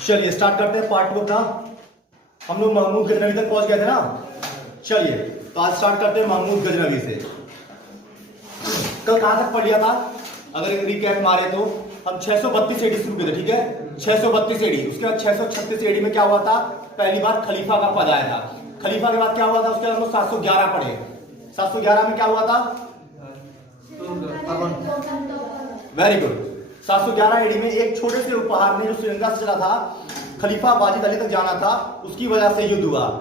चलिए स्टार्ट करते हैं पार्ट टू अपना। हम लोग महमूद गजनवी तक पहुंच गए थे ना। चलिए तो आज स्टार्ट करते हैं महमूद गजनवी से। कल कहां तक पढ़ लिया था? अगर एक रिकैप मारे तो हम 632 एडी शुरू किए थे, ठीक है 632 एडी। उसके बाद 636 एडी में क्या हुआ था? पहली बार खलीफा का पद आया था। खलीफा के बाद क्या हुआ था? उसके बाद हम लोग 711 पढ़े। 711 में क्या हुआ था? Very good. 711 एडी में एक छोटे से उपहार ने जो श्रीलंका से चला था, खलीफा वाजिद अली तक जाना था, उसकी वजह से युद्ध हुआ,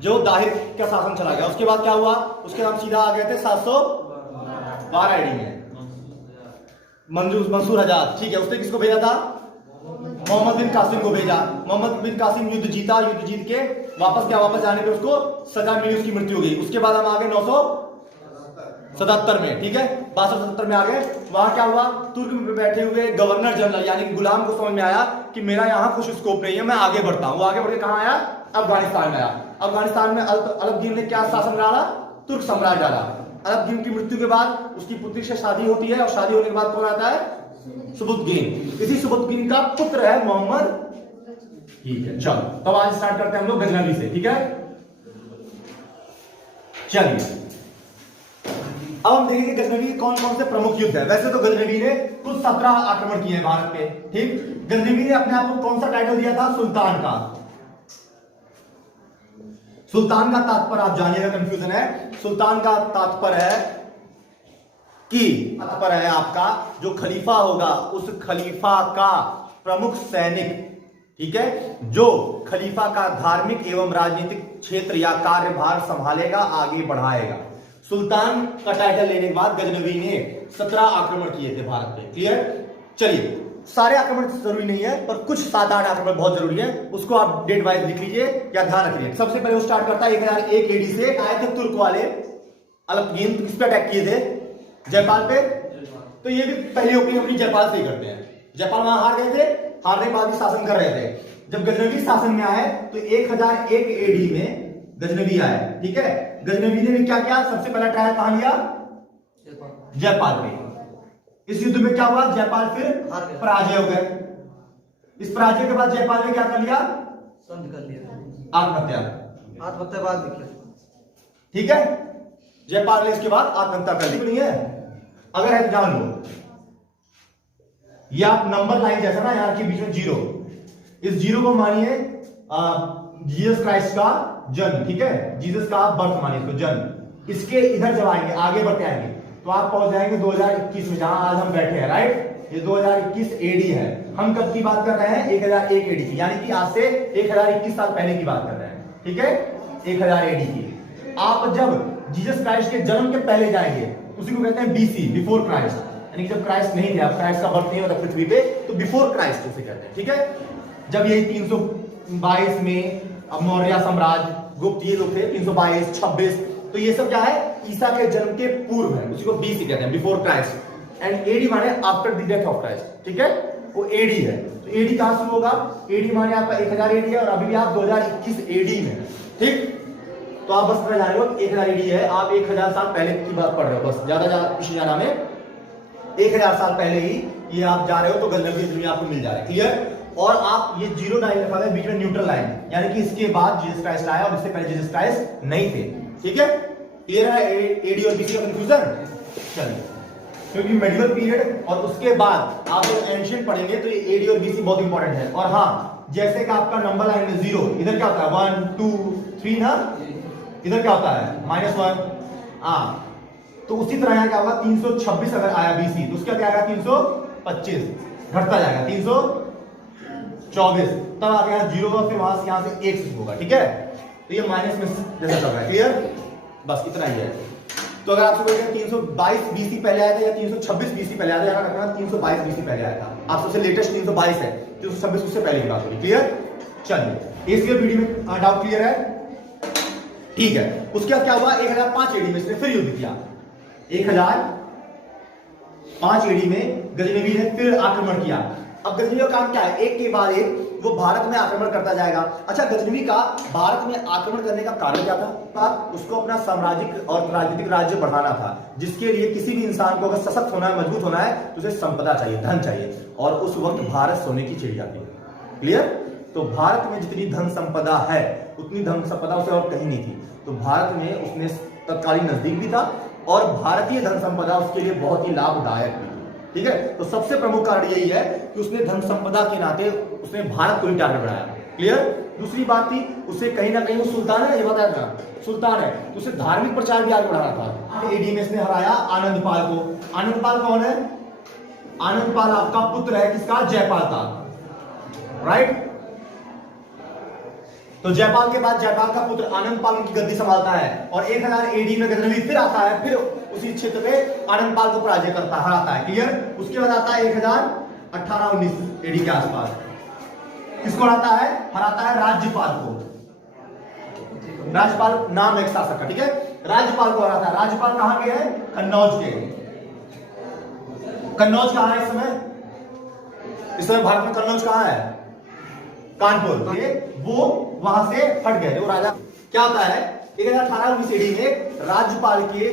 जो दाहिर का शासन चला गया। उसके बाद क्या हुआ? उसके हम सीधा आ गए थे 712 एडी में मंसूर आजाद, ठीक है। उसने किसको भेजा था? मोहम्मद बिन कासिम को भेजा। मोहम्मद बिन कासिम युद्ध जीता। युद्ध जीत के वापस जाने पे उसको सजा मिली, उसकी मृत्यु हो गई। उसके बाद हम आ गए 977 में, ठीक है 62-77 में आ गए। वहां क्या हुआ? तुर्क में बैठे हुए गवर्नर जनरल यानी गुलाम को समझ में आया कि मेरा यहाँ कुछ स्कोप नहीं है, मैं आगे बढ़ता हूँ। वो आगे बढ़ के कहाँ आया? अफगानिस्तान में आया। अफगानिस्तान में अलबगीर ने क्या शासन डाला? तुर्क साम्राज्य डाला। अलबगीर की मृत्यु के बाद उसकी पुत्री से शादी होती है, और शादी होने के बाद कौन आता है? सुबुद्दीन। इसी सुबुद्दीन का पुत्र है मोहम्मद, ठीक है। चलो तब आज स्टार्ट करते हैं हम लोग गजनवी से, ठीक है। चलिए अब हम देखेंगे गजनवी के कौन कौन से प्रमुख युद्ध है। वैसे तो गजनवी ने कुल 17 आक्रमण किए हैं भारत पे, ठीक। गजनवी ने अपने आप को कौन सा टाइटल दिया था? सुल्तान का। सुल्तान का तात्पर्य आप जानिएगा, कंफ्यूजन है। सुल्तान का तात्पर्य है आपका जो खलीफा होगा, उस खलीफा का प्रमुख सैनिक, ठीक है, जो खलीफा का धार्मिक एवं राजनीतिक क्षेत्र या कार्यभार संभालेगा, आगे बढ़ाएगा। सुल्तान का टाइटल लेने के बाद गजनवी ने 17 आक्रमण किए थे भारत पे, क्लियर। चलिए सारे आक्रमण जरूरी नहीं है, पर कुछ 7-8 आक्रमण बहुत जरूरी है, उसको आप डेट वाइज लिख लीजिए या ध्यान रखिए। सबसे पहले वो स्टार्ट करता है 1001 एडी से। आए थे तुर्क वाले अलबगीर, किस पे अटैक किए थे? जयपाल पे। तो ये भी पहली ओपनिंग अपनी जयपाल से ही करते हैं। जयपाल वहां हार गए थे, हारने के बाद भी शासन कर रहे थे। जब गजनवी शासन में आए तो 1001 एडी में गजनवी आए, ठीक है। गजनवी ने भी क्या किया? सबसे पहला ट्रायल कहां लिया? जयपाल पे। इस युद्ध में क्या हुआ? जयपाल फिर पराजय हो गए। इस पराजय के बाद जयपाल ने क्या कर लिया? संध कर लिया, आत्महत्या बाद लिखा, ठीक है। जयपाल ने इसके बाद आत्महत्या कर ली। नहीं है, अगर है तो जान लो। ये आप नंबर लाइन जैसा ना, यहाँ के बीच में जीरो, इस जीरो को मानिए जीसस क्राइस्ट का जन्म, ठीक है। जीसस का आप बर्थ मानिए इसको, जन्म। इसके इधर जब आएंगे, आगे बढ़ते आएंगे, तो आप पहुंच जाएंगे 2021 में, जहां आज हम बैठे हैं, राइट। ये 2021 एडी है। हम कब की बात कर रहे हैं? 1001 एडी की, यानी कि आज से 1021 साल पहले की बात कर रहे हैं, ठीक है 1000 एडी की। आप जब जीसस क्राइस्ट के जन्म के पहले जाएंगे, उसी को कहते हैं बीसी, बिफोर क्राइस्ट, यानी कि जब क्राइस्ट नहीं थे, क्राइस्ट का बर्थ नहीं होता पृथ्वी पे, तो बिफोर क्राइस्ट उसे कहते हैं, ठीक है। जब यही 322 में अब मौर्य साम्राज्य, गुप्त, ये लोग थे 322, 26, तो ये सब क्या है? ईसा के जन्म के पूर्व है, उसी को बीसी कहते हैं, बिफोर क्राइस्ट। एंड एडी माने after the death of Christ, ठीक है, वो एडी है। तो एडी कहां शुरू होगा? एडी माने आपका 1000 एडी है, और अभी भी आप 2021 एडी में, ठीक। तो आप बस पता जाने लो 1000 एडी है, आप 1000 साल पहले की बात पढ़ रहे हो, बस ज्यादा पीछे जाना में 1000 साल पहले ही ये आप जा रहे हो, तो गजनवी दुनिया आपको मिल जा रहा है, क्लियर। और आप ये 0 लाइन रखा है बीच में, न्यूट्रल लाइन, यानी कि इसके बाद जीसस क्राइस्ट आया और इससे पहले जीसस क्राइस्ट नहीं थे, ठीक है। क्लियर है एडी और बीसी का कंफ्यूजन? चलिए, क्योंकि मेडिवल पीरियड और उसके बाद आप लोग एंशिएंट पढ़ेंगे, तो ये एडी और बीसी बहुत इंपॉर्टेंट है। और हाँ, जैसे कि आपका नंबर लाइन में 0, इधर क्या होता है? 1 2 3 ना, इधर क्या होता है? -1। हाँ, तो उसी तरह यहाँ क्या होगा? 326 अगर आया बीसी, तो उसका क्या आएगा? 325, घटता जाएगा 324, तब आगे यहाँ 0 होगा, फिर वहां से यहाँ से 1 होगा, ठीक है। तो ये माइनस में जैसा चल रहा है, क्लियर, बस इतना ही है। तो अगर आपसे बोलते हैं 322 बीसी पहले आया था या 326 बीसी पहले आया था, यहाँ रखना 322 बीसी पहले आया था। आप सबसे लेटेस्ट 322 है, 326 उससे पहले की बात होगी, क्लियर। चलिए इसके वीडियो में डाउट क्लियर है, ठीक है। उसके बाद क्या हुआ? 1005 एडी में इसने फिर युद्ध किया। 1005 एडी में गजनवी ने फिर आक्रमण किया। अब गजनवी का काम क्या है, एक के बाद एक वो भारत में आक्रमण करता जाएगा। अच्छा, गजनवी का भारत में आक्रमण करने का कारण क्या था? उसको अपना साम्राज्यिक और राजनीतिक राज्य बढ़ाना था, जिसके लिए किसी भी इंसान को अगर सशक्त होना है, मजबूत होना है, तो उसे संपदा चाहिए, धन चाहिए, और उस वक्त भारत सोने की चिड़िया थी। क्लियर? तो भारत में जितनी धन संपदा है उतनी धन संपदा उसे और कहीं नहीं थी, तो भारत में उसने तत्कालीन नजदीक भी था और भारतीय धन संपदा उसके लिए बहुत ही लाभदायक भी। ठीक है, तो सबसे प्रमुख कारण यही है कि उसने धन संपदा के नाते उसने भारत को ही टारगेट बनाया। क्लियर? दूसरी बात थी, उसे कहीं ना कहीं वो सुल्तान है, ये बताया था, सुल्तान है, तो उसे धार्मिक प्रचार भी आगे बढ़ाना था। एडी में इसने हराया आनंदपाल को। आनंदपाल कौन है? आनंदपाल आपका पुत्र है, किसका? जयपाल का। राइट? तो जयपाल के बाद जयपाल का पुत्र आनंदपाल उनकी गद्दी संभालता है और 1000 एडी में गजनवी फिर आता है, फिर उसी क्षेत्र में आनंदपाल को पराजय करता है, हराता है। क्लियर? उसके बाद आता है 1018-19 एडी के आसपास, किसको हराता है? हराता है राज्यपाल को। राज्यपाल नाम एक शासक का, ठीक है, राज्यपाल को हराता है। राज्यपाल कहां के हैं? कन्नौज के। कन्नौज कहां है इस समय? इस समय भारत में कन्नौज कहां है? कानपुर। वो वहां से हट गए। वो राजा क्या होता है, 1018-19 ईडी में राज्यपाल के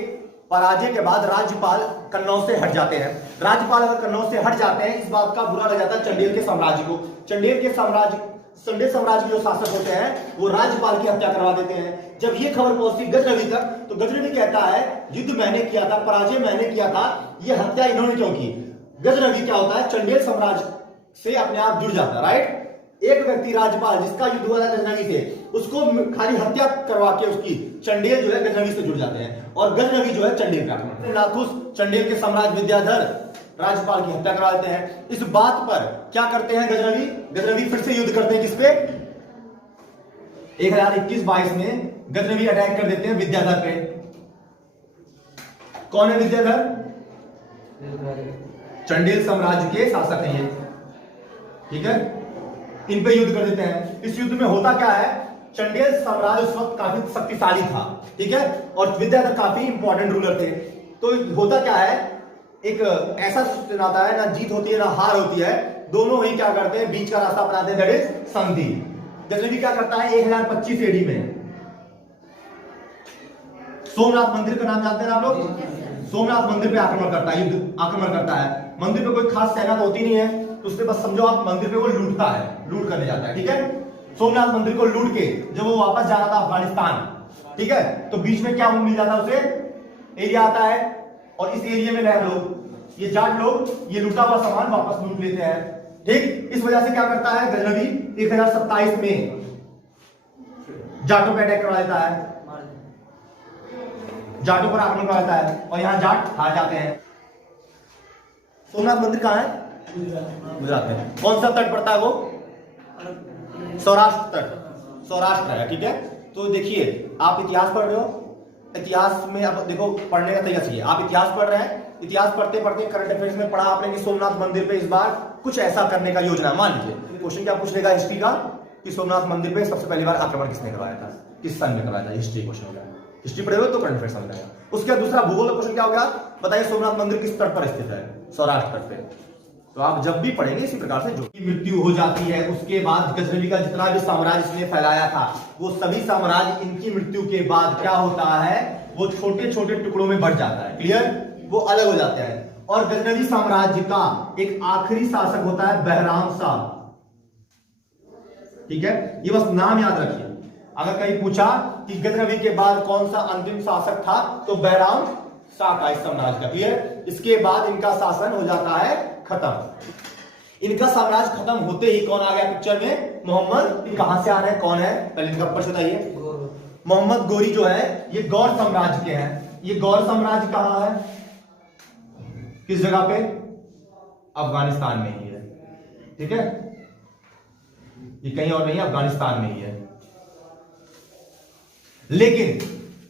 पराजय के बाद राज्यपाल कन्नौज से हट जाते हैं। राज्यपाल अगर कन्नौज से हट जाते हैं, इस बात का बुरा लग जाता है चंडेल के साम्राज्य को। चंडेल साम्राज्य के जो शासक होते हैं वो राज्यपाल की हत्या करवा देते हैं। जब ये खबर पहुंचती गजनवी तक, तो गजनवी कहता है युद्ध मैंने किया था, पराजय मैंने किया था, ये हत्या इन्होंने क्यों की? गजनवी क्या होता है, चंडेल साम्राज्य से अपने आप जुड़ जाता है। राइट? एक व्यक्ति राज्यपाल जिसका युद्ध हुआ था गजनवी से, उसको खाली हत्या करवा के उसकी चंडेल जो है गजनवी से जुड़ जाते हैं और गजनवी जो है चंडेल का नाथुस चंडेल के सम्राट विद्याधर राज्यपाल की हत्या करवा देते हैं। इस बात पर क्या करते हैं गजनवी फिर से युद्ध करते हैं, किस पे? 1021-22 में गजनवी अटैक कर देते हैं विद्याधर पे। कौन है विद्याधर? चंडेल साम्राज्य के शासक हैं ये। ठीक है, इन पे युद्ध कर देते हैं। इस युद्ध में होता क्या है, चंडेल साम्राज्य उस वक्त काफी शक्तिशाली था, ठीक है, और विद्याधर काफी इंपॉर्टेंट रूलर थे। तो होता क्या है, एक ऐसा सिस्टम आता है, ना जीत होती है ना हार होती है, दोनों ही क्या करते हैं, बीच का रास्ता अपनाते हैं, दैट इज संधि। गजनवी क्या करता है, 1025 एडी में सोमनाथ मंदिर का नाम जानते हैं आप लोग? सोमनाथ मंदिर पे आक्रमण करता है, युद्ध आक्रमण करता है। मंदिर पे कोई खास सेना तो होती नहीं है, तो उसने बस समझो आप मंदिर पे वो लूटता है, लूट करने जाता है। ठीक है, सोमनाथ मंदिर को लूट के जब वो वापस जा रहा था अफगानिस्तान, ठीक है, तो बीच में क्या मिल जाता है उसे, एरिया आता है, और इस एरिया में रह लोग, ये जाट लोग ये लूटा हुआ सामान वापस लूट लेते हैं। ठीक, इस वजह से क्या करता है गजनवी 1027 में जाटों पे अटैक करवा देता है, जाटों पर आक्रमण करवा देता है और यहां जाट हार जाते हैं। सोमनाथ मंदिर कहां है? गुजरात में। कौन सा तट पड़ता है वो? सौराष्ट्र तट, सौराष्ट्र है। ठीक है, तो देखिए आप इतिहास पढ़ रहे हो, इतिहास में अब देखो पढ़ने का तरीका चाहिए। आप इतिहास पढ़ रहे हैं, इतिहास पढ़ते पढ़ते करंट अफेयर्स में पढ़ा आपने कि सोमनाथ मंदिर पे इस बार कुछ ऐसा करने का योजना। मान लीजिए क्वेश्चन क्या पूछ लेगा हिस्ट्री का कि सोमनाथ मंदिर पे सबसे पहली बार आक्रमण किसने करवाया था, किस सन में करवाया था, हिस्ट्री क्वेश्चन होगा। हिस्ट्री पढ़े हुए तो करंट अफेयर्स समझ आएगा। उसके बाद दूसरा भूगोल का क्वेश्चन क्या होगा, बताइए सोमनाथ मंदिर किस तट पर स्थित है? सौराष्ट्र तट पे। तो आप जब भी पढ़ेंगे इसी प्रकार से, जो मृत्यु हो जाती है उसके बाद गजनवी का जितना भी साम्राज्य इसने फैलाया था वो सभी साम्राज्य इनकी मृत्यु के बाद क्या होता है, वो छोटे छोटे टुकड़ों में बढ़ जाता है। क्लियर, वो अलग हो जाते हैं। और गजनवी साम्राज्य का एक आखिरी शासक होता है बहराम शाह। ठीक है, ये बस नाम याद रखिए। अगर कहीं पूछा कि गजनवी के बाद कौन सा अंतिम शासक था, तो बहराम शाह का इस साम्राज्य का। क्लियर, इसके बाद इनका शासन हो जाता है खत्म। इनका साम्राज्य खत्म होते ही कौन आ गया पिक्चर में? मोहम्मद। कहां से आ रहे हैं, कौन है, पहले इनका परिचय बताइए। मोहम्मद गोरी जो है ये गौर साम्राज्य के हैं। ये गौर साम्राज्य कहां है, किस जगह पे? अफगानिस्तान में ही है। ठीक है, ये कहीं और नहीं, अफगानिस्तान में ही है। लेकिन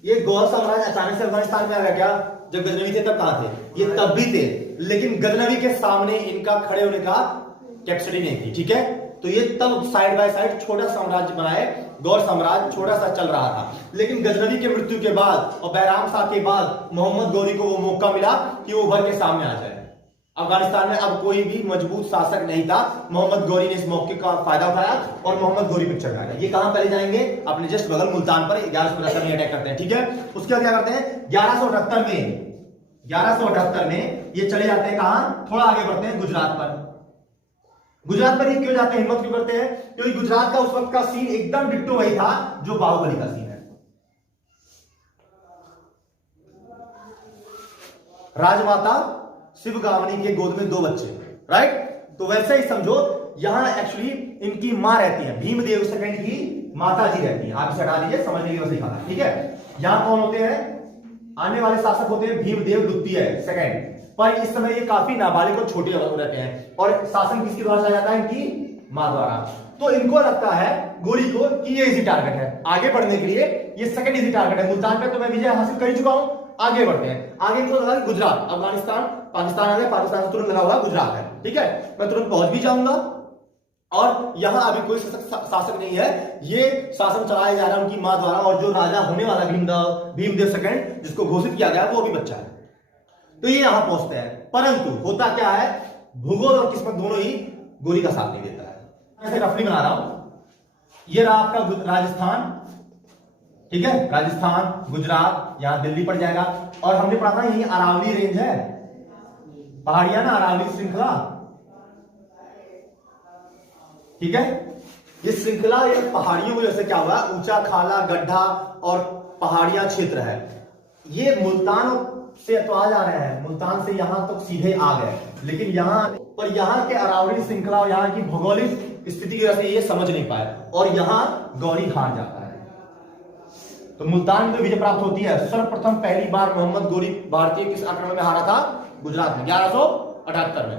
ये गौर साम्राज्य अचानक से अफगानिस्तान में आ गया क्या? जब गजनवी थे तब कहां थे? ये तब भी थे, लेकिन गजनवी के सामने इनका खड़े होने का कैपेसिटी नहीं थी। ठीक है, तो ये तब साइड बाय साइड छोटा साम्राज्य बनाए, गौर साम्राज्य छोटा सा चल रहा था। लेकिन गजनवी की मृत्यु के बाद और बहराम शाह के बाद मोहम्मद गौरी को वो मौका मिला कि वो उभर के सामने आ जाए। अफगानिस्तान में अब कोई भी मजबूत शासक नहीं था। मोहम्मद गौरी ने इस मौके का फायदा उठाया और मोहम्मद गौरी पिक्चर डाला। ये कहां पहले जाएंगे? अपने जस्ट बगल मुल्तान पर 1175 में अटैक करते हैं, ठीक है। उसके बाद क्या करते हैं? 1178 में ये चले जाते हैं कहां? थोड़ा आगे बढ़ते हैं गुजरात पर। गुजरात पर ये क्यों जाते हैं, हिम्मत क्यों करते हैं? क्योंकि गुजरात का उस वक्त का सीन एकदम डिट्टो वही था जो बाहुबली का सीन है। राजमाता शिवगामिनी के गोद में 2 बच्चे, राइट। तो वैसे ही समझो यहां एक्चुअली इनकी मां रहती है, भीमदेव सेकंड की माता जी रहती है। आप इसे हटा दीजिए, समझने की वजह से कहा, ठीक है। यहां कौन होते हैं? आने वाले शासक होते हैं भीमदेव द्वितीय सेकंड। पर इस समय ये काफी नाबालिग और छोटे रहते हैं और शासन किसके द्वारा चला जाता है? इनकी मां द्वारा। तो इनको लगता है गोरी को कि ये इजी टारगेट है आगे बढ़ने के लिए, ये सेकंड इजी टारगेट है। मुल्तान पे तो मैं विजय हासिल कर चुका हूं, आगे बढ़ते हैं। आगे तो लगा गुजरात, अफगानिस्तान पाकिस्तान आ गया, पाकिस्तान से तुरंत लगा हुआ गुजरात है, ठीक है। मैं तुरंत पहुंच भी जाऊंगा और यहां अभी कोई शासक नहीं है, ये शासन चलाया जा रहा है उनकी मां द्वारा। और जो राजा होने वाला भीमदेव सेकंड जिसको घोषित किया गया वो भी बच्चा है। तो ये यहां पहुंचते हैं, परंतु होता क्या है? भूगोल और किस्मत दोनों ही गोरी का साथ नहीं देता है। ऐसे रफली बना रहा हूं। ये रहा आपका राजस्थान, ठीक है, राजस्थान, गुजरात, यहां दिल्ली पड़ जाएगा। और हमने पढ़ा था यही अरावली रेंज है, पहाड़ियां ना, अरावली श्रृंखला, ठीक है। ये श्रृंखला ये पहाड़ियों की वजह से क्या हुआ? ऊंचा खाला गड्ढा और पहाड़ियां क्षेत्र है। ये मुल्तान से तो आ जा रहे हैं, मुल्तान से यहां तक सीधे आ गए, लेकिन यहां के अरावली श्रृंखला और यहां की भौगोलिक स्थिति की वजह से ये समझ नहीं पाए और यहां गौरी हार जाता है। तो मुल्तान में विजय प्राप्त होती है। सर्वप्रथम पहली बार मोहम्मद गौरी भारतीय किस आक्रमण में हारा था? गुजरात में 1178 में।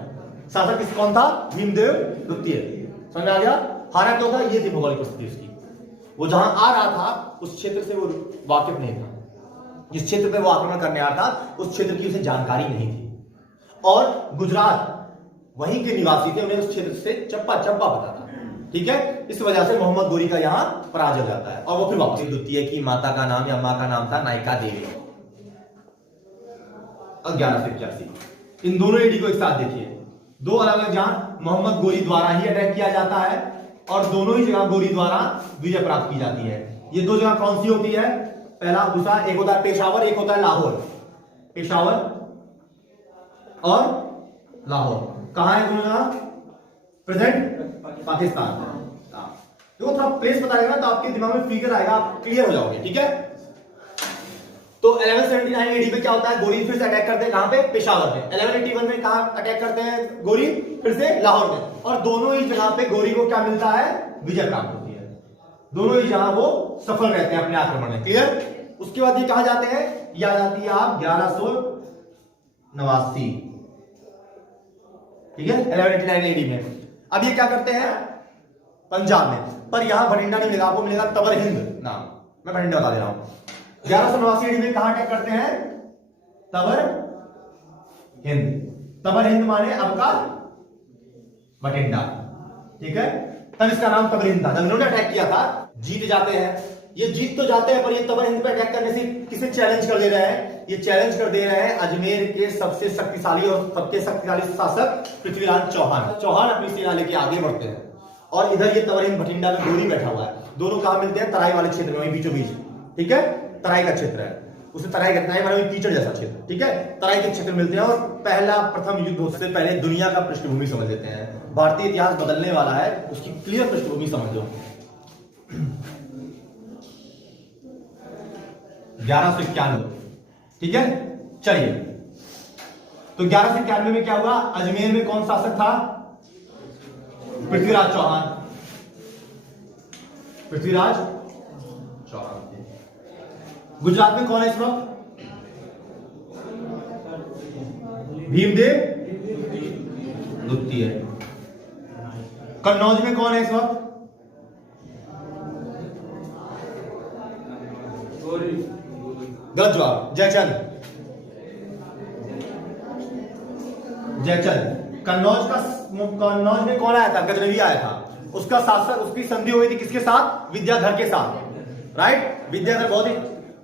शासक किस कौन था? भीमदेव द्वितीय। समझ आ गया? हारा क्यों था? ये थी भौगोलिक स्थिति उसकी। वो जहां आ रहा था उस क्षेत्र से वो वाकिफ नहीं था, जिस क्षेत्र पे वो आक्रमण करने आ रहा था उस क्षेत्र की उसे जानकारी नहीं थी। और गुजरात वहीं के निवासी थे, उन्हें उस क्षेत्र से चप्पा चप्पा पता था, ठीक है। इस वजह से मोहम्मद गौरी का यहां पराजय हो जाता है और वो फिर वापस। द्वितीय की माता का नाम या मां का नाम था नायिका देवी। 1181 इन दोनों एडी को एक साथ देखिए, 2 अलग अलग जहां मोहम्मद गौरी द्वारा ही अटैक किया जाता है और दोनों ही जगह गौरी द्वारा विजय प्राप्त की जाती है। ये 2 जगह कौन सी होती है? पहला दूसरा, एक होता है पेशावर, एक होता है लाहौर। पेशावर और लाहौर कहां है दोनों जगह? प्रेजेंट पाकिस्तान। देखो थोड़ा प्लेस पता रहेगा तो आपके दिमाग में फिगर आएगा, आप क्लियर हो जाओगे, ठीक है। तो 1179 एडी में क्या होता है? गौरी फिर से अटैक करते हैं कहां पे? पेशावर में। 1181 में कहां अटैक करते हैं गौरी? फिर से लाहौर में। और दोनों ही जगह पे गौरी को क्या मिलता है? विजय प्राप्त होती है। दोनों ही जहां वो सफल रहते हैं अपने आक्रमण में, क्लियर। उसके बाद ये कहा जाते हैं, या जाती है आप 1189, ठीक है, 1189 एडी में। अब ये क्या करते हैं? पंजाब में। पर यहां भटिंडा नहीं मिलेगा आपको, मिलेगा तबर हिंद नाम। मैं भटिंडा बता दे रहा हूं। 1189 एडी में कहां अटैक करते हैं? तबर हिंद। तबर हिंद माने आपका भटिंडा, ठीक है। तब इसका नाम तबर हिंद था। जब इन्होंने अटैक किया था, जीत जाते हैं। ये जीत तो जाते हैं पर ये तबर हिंद पे अटैक करने से किसे चैलेंज कर दे रहे हैं? ये चैलेंज कर दे रहे हैं अजमेर के सबसे शक्तिशाली और सबसे शक्तिशाली शासक पृथ्वीराज चौहान। चौहान अपनी सेना लेके आगे बढ़ते हैं और इधर ये तबर हिंद भटिंडा में गौरी बैठा हुआ है। दोनों कहां मिलते हैं? तराई वाले क्षेत्र में, वहीं बीचों बीच, ठीक है। तराई का क्षेत्र है, उसे तराई कहते हैं, माने कीचड़ जैसा क्षेत्र, ठीक है। तराई के क्षेत्र मिलते हैं और प्रथम युद्ध होने से पहले दुनिया का पृष्ठभूमि समझ लेते हैं। भारतीय इतिहास बदलने वाला है, उसकी क्लियर पृष्ठभूमि समझ लो। 1191, ठीक है। चलिए, तो 1191 में क्या हुआ? अजमेर में कौन शासक था? पृथ्वीराज चौहान। पृथ्वीराज चौहान। गुजरात में कौन है इस वक्त? भीमदेव द्वितीय। कन्नौज में कौन है इस वक्त? गलत जवाब, जयचंद। जयचंद। कन्नौज में कौन आया था? गजनवी आया था। उसका शासक, उसकी संधि हुई थी किसके साथ? विद्याधर के साथ, राइट। विद्याधर बहुत ही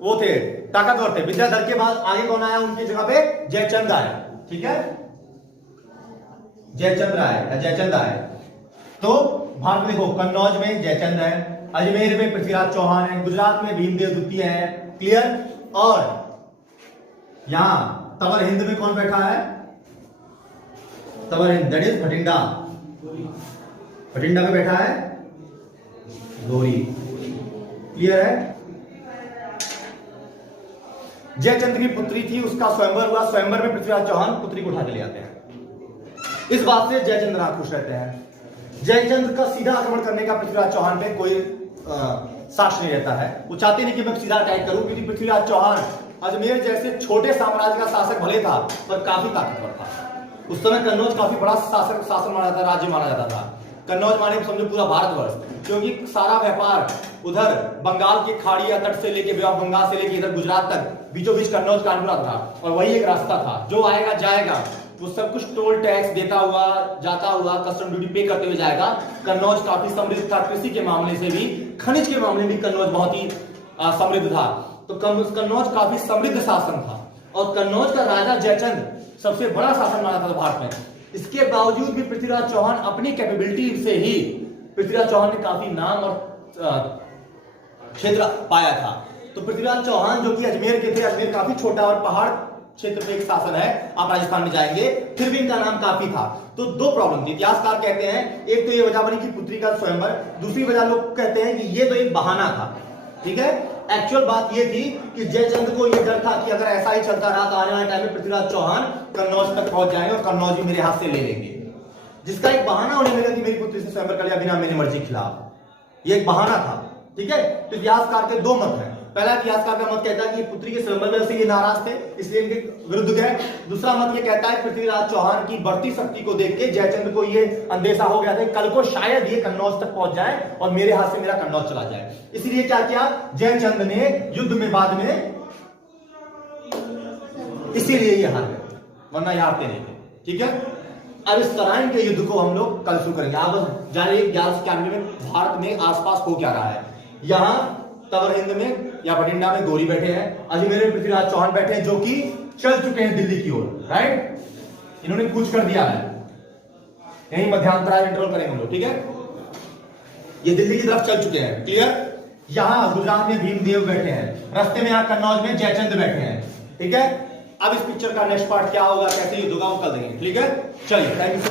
वो थे, ताकतवर थे। विद्याधर के बाद आगे कौन आया उनकी जगह पे? जयचंद आया, ठीक है। जयचंद्र आए या जयचंद आए। तो भारत में देखो कन्नौज में जयचंद है, अजमेर में पृथ्वीराज चौहान है, गुजरात में भीमदेव द्वितीय है, क्लियर। और यहां तवर हिंद में कौन बैठा है? तवर हिंद दैट इज भटिंडा, भटिंडा में बैठा है गौरी, क्लियर है। जयचंद की पुत्री थी, उसका स्वयंवर हुआ, स्वयंवर में पृथ्वीराज चौहान पुत्री को उठा के ले आते हैं। इस बात से जयचंद राज खुश रहते हैं। जयचंद का सीधा आक्रमण करने का पृथ्वीराज चौहान पे कोई साक्ष्य नहीं रहता है। वो चाहते नहीं कि मैं सीधा अटैक करूं, क्योंकि पृथ्वीराज चौहान अजमेर जैसे छोटे साम्राज्य का शासक भले था पर काफी ताकतवर था। उस समय कन्नौज काफी बड़ा शासन माना जाता, राज्य माना जाता था। कन्नौज माने समझो पूरा भारतवर्ष, क्योंकि सारा व्यापार उधर बंगाल की खाड़ी या तट से लेके बंगाल से लेके इधर गुजरात तक बीचों बीच कन्नौज कानपुरा था, और वही एक रास्ता था। जो आएगा जाएगा वो सब कुछ टोल टैक्स देता हुआ जाता हुआ कस्टम ड्यूटी पे करते हुए जाएगा। कन्नौज काफी समृद्ध था, कृषि के मामले से भी, खनिज के मामले में कन्नौज बहुत ही समृद्ध था। तो कन्नौज काफी समृद्ध शासन था, और कन्नौज का राजा जयचंद सबसे बड़ा शासन माना था भारत में। इसके बावजूद भी पृथ्वीराज चौहान अपनी कैपेबिलिटी से ही पृथ्वीराज चौहान ने काफी नाम और क्षेत्र पाया था। तो पृथ्वीराज चौहान जो कि अजमेर के थे, अजमेर काफी छोटा और पहाड़ क्षेत्र पे एक शासन है, आप राजस्थान में जाएंगे, फिर भी इनका नाम काफी था। तो दो प्रॉब्लम थी, इतिहासकार कहते हैं, एक तो ये वजह बनी कि पुत्री का स्वयंवर, दूसरी वजह लोग कहते हैं कि ये तो एक बहाना था। ठीक है, एक्चुअल बात ये थी कि जयचंद को ये डर था कि अगर ऐसा ही चलता रहा तो आने वाले टाइम में पृथ्वीराज चौहान कन्नौज तक पहुंच जाएंगे और कन्नौज भी मेरे हाथ से ले लेंगे, जिसका एक बहाना उन्हें मिला कि मेरी पुत्री से स्वयंवर कर लिया बिना मेरी मर्जी के खिलाफ। ये एक बहाना था। ठीक है, तो इतिहासकार के दो मत हैं। पहला इतिहासकार का मत कहता है कि पुत्री के स्वयंवर से ये नाराज थे इसलिए इनके विरुद्ध गए। दूसरा मत ये कहता है पृथ्वीराज चौहान की बढ़ती शक्ति को देख के जयचंद को ये अंदेशा हो गया था कल को शायद ये कन्नौज तक पहुंच जाए और मेरे हाथ से मेरा कन्नौज चला जाए। इसलिए क्या किया जयचंद ने युद्ध में, बाद में, इसीलिए ये हार गए, वरना ये हारते नहीं थे। ठीक है, अब इस तराइन के युद्ध को हम लोग कल शुरू करेंगे। आप जानिए 1191 में भारत में आसपास हो क्या रहा है। यहां तवर हिंद में या भटिंडा में गौरी बैठे हैं, अजमेर में पृथ्वीराज चौहान बैठे हैं जो कि चल चुके हैं दिल्ली की ओर, राइट। इन्होंने कूच कर दिया है, यही मध्यांतराल इंटरवल करेंगे हम लोग। ठीक है, ये दिल्ली की तरफ चल चुके हैं, क्लियर। यहां गुजरात में भीमदेव बैठे हैं, रास्ते में यहां कन्नौज में जयचंद बैठे हैं। ठीक है, अब इस पिक्चर का नेक्स्ट पार्ट क्या होगा, कैसे युद्ध होगा, वो कल देंगे। ठीक है, चलिए, थैंक यू।